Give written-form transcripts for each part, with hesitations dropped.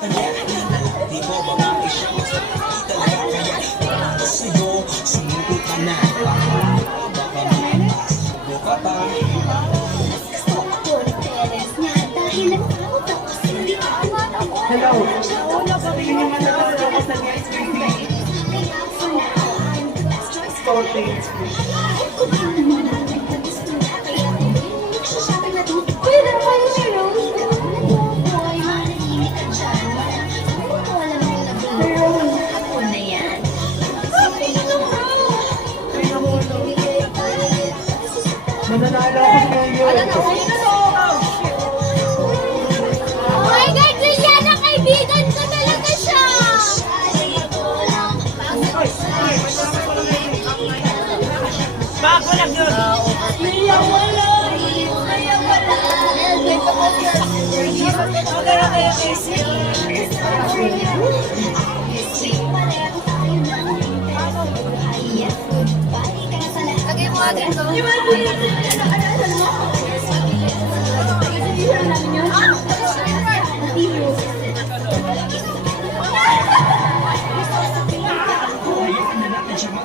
Di mo babae siya masakita lang kaya sa'yo sumuko ka na. Baka makapasubo ka pa. Gusto ako ni Teres niya dahil nagtawag ako sa hindi ako. Hello. Hindi naman nagkaroon ako sa next week. Kaya for now, I'm the best choice for Sorry. Kung hindi mo natin na gusto niya, kaya magsashopping na to. Pwede na kayo meron. Ikaw na to, boy. Manahimik ka dyan. Wala nang nabing. Ako na yan. Mananalo ako ngayon. Oh my God, Juliana, kaibigan ko talaga siya! Bago lang yun. Maya wala! Maya wala! Lagay mo agad ito.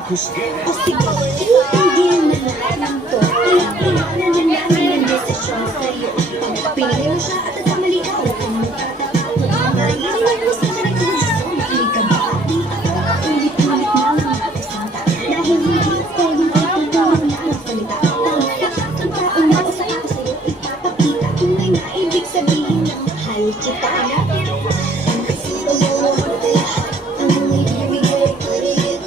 Husga. O sige, itigil na natin to. Iiwanan na namin ang desisyon sa'yo. Pinili mo siya at mali ako. Kung magtatapos, hindi mo sa nagkakaso. Makinig ka ba? Di ako ulit-ulit na magpapasanta. Dahil hindi pwedeng ituturo na ang salita. Ang taong ako sa ako sa'yo, ipapakita kung may naibig sabihin ng mahal kita. Ang kasito mo ang lahat, ang ibibigay ko rin.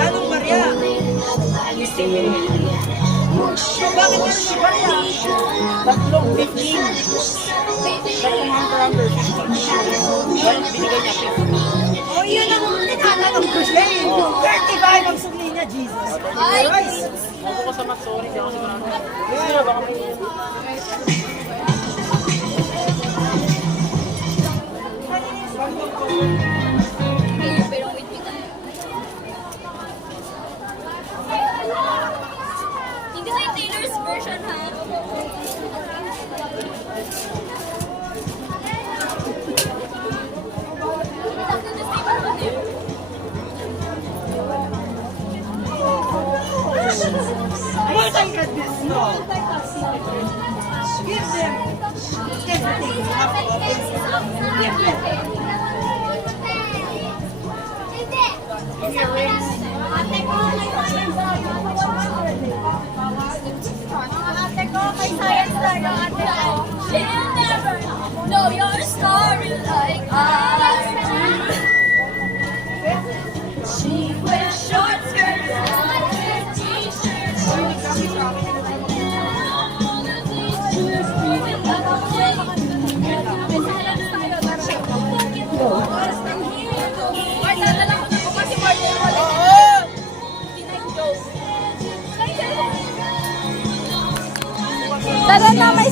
Anong Maria? So bakit yung si Maria? Tatlong 15. Tatlong number 15. Binigay niya 15. Oh, yun ang tinatanong ko siya eh. 35 ang sugli niya, Jesus. Christ. Ako ko sa mag-sorry, di ako sigurado. Gusto na, baka may... Hindi na yung Taylor's version, ha? Oh my goodness, no. Give them everything you have to offer. Give them. Give your rings. Ate ko, may science lang ang ate ko. She'll never know your story like I do. She wears short skirts and t-shirts. Tara na, may